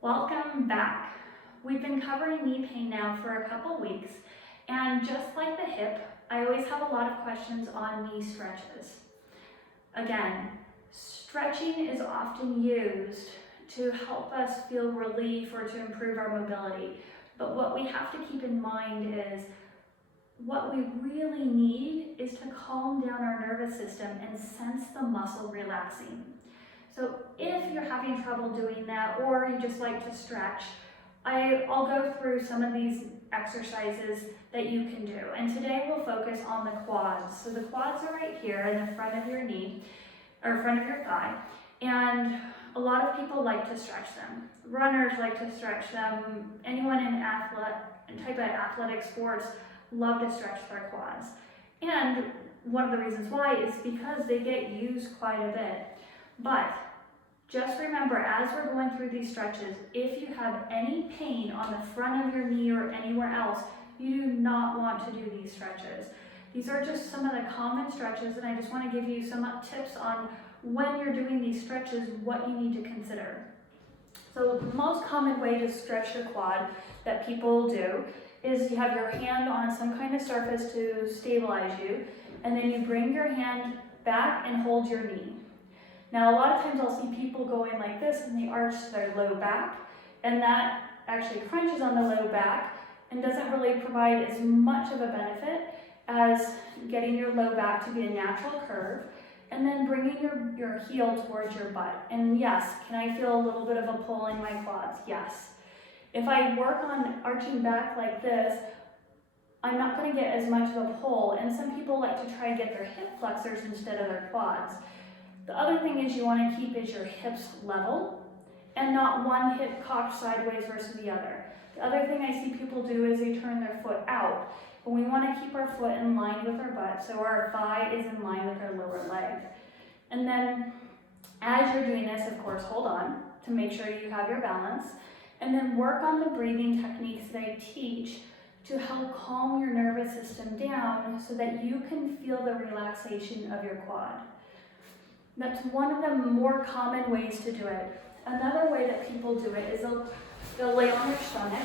Welcome back. We've been covering knee pain now for a couple weeks, and just like the hip, I always have a lot of questions on knee stretches. Again, stretching is often used to help us feel relief or to improve our mobility, but what we have to keep in mind is what we really need is to calm down our nervous system and sense the muscle relaxing. So if you're having trouble doing that or you just like to stretch, I'll go through some of these exercises that you can do. And today we'll focus on the quads. So the quads are right here in the front of your knee, or front of your thigh. And a lot of people like to stretch them. Runners like to stretch them. Anyone in type of athletic sports love to stretch their quads. And one of the reasons why is because they get used quite a bit. But just remember, as we're going through these stretches, if you have any pain on the front of your knee or anywhere else, you do not want to do these stretches. These are just some of the common stretches, and I just want to give you some tips on when you're doing these stretches, what you need to consider. So the most common way to stretch your quad that people do is you have your hand on some kind of surface to stabilize you, and then you bring your hand back and hold your knee. Now, a lot of times I'll see people going like this and they arch their low back, and that actually crunches on the low back and doesn't really provide as much of a benefit as getting your low back to be a natural curve and then bringing your heel towards your butt. And yes, can I feel a little bit of a pull in my quads? Yes. If I work on arching back like this, I'm not going to get as much of a pull, and some people like to try to get their hip flexors instead of their quads. The other thing is you want to keep is your hips level and not one hip cocked sideways versus the other. The other thing I see people do is they turn their foot out, but we want to keep our foot in line with our butt so our thigh is in line with our lower leg. And then as you're doing this, of course, hold on to make sure you have your balance, and then work on the breathing techniques that I teach to help calm your nervous system down so that you can feel the relaxation of your quad. That's one of the more common ways to do it. Another way that people do it is they'll lay on their stomach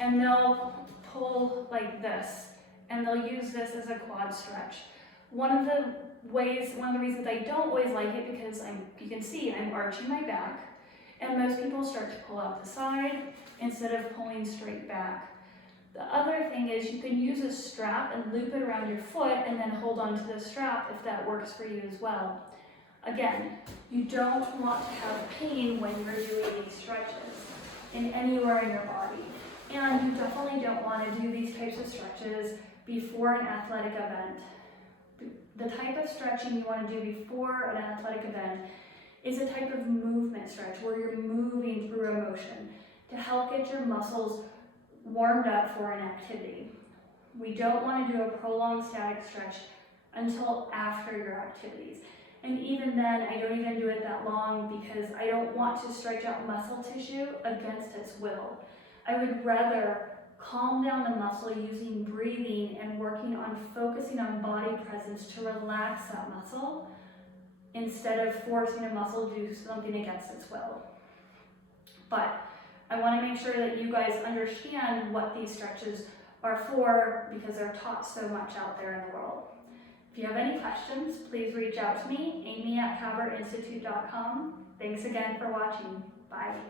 and they'll pull like this, and they'll use this as a quad stretch. One of the reasons I don't always like it because you can see I'm arching my back, and most people start to pull out the side instead of pulling straight back. The other thing is you can use a strap and loop it around your foot and then hold on to the strap if that works for you as well. Again, you don't want to have pain when you're doing these stretches in anywhere in your body. And you definitely don't want to do these types of stretches before an athletic event. The type of stretching you want to do before an athletic event is a type of movement stretch where you're moving through a motion to help get your muscles warmed up for an activity. We don't want to do a prolonged static stretch until after your activities. And even then, I don't even do it that long because I don't want to stretch out muscle tissue against its will. I would rather calm down the muscle using breathing and working on focusing on body presence to relax that muscle instead of forcing a muscle to do something against its will. But I want to make sure that you guys understand what these stretches are for because they're taught so much out there in the world. If you have any questions, please reach out to me, amy@PowerInstitute.com. Thanks again for watching. Bye.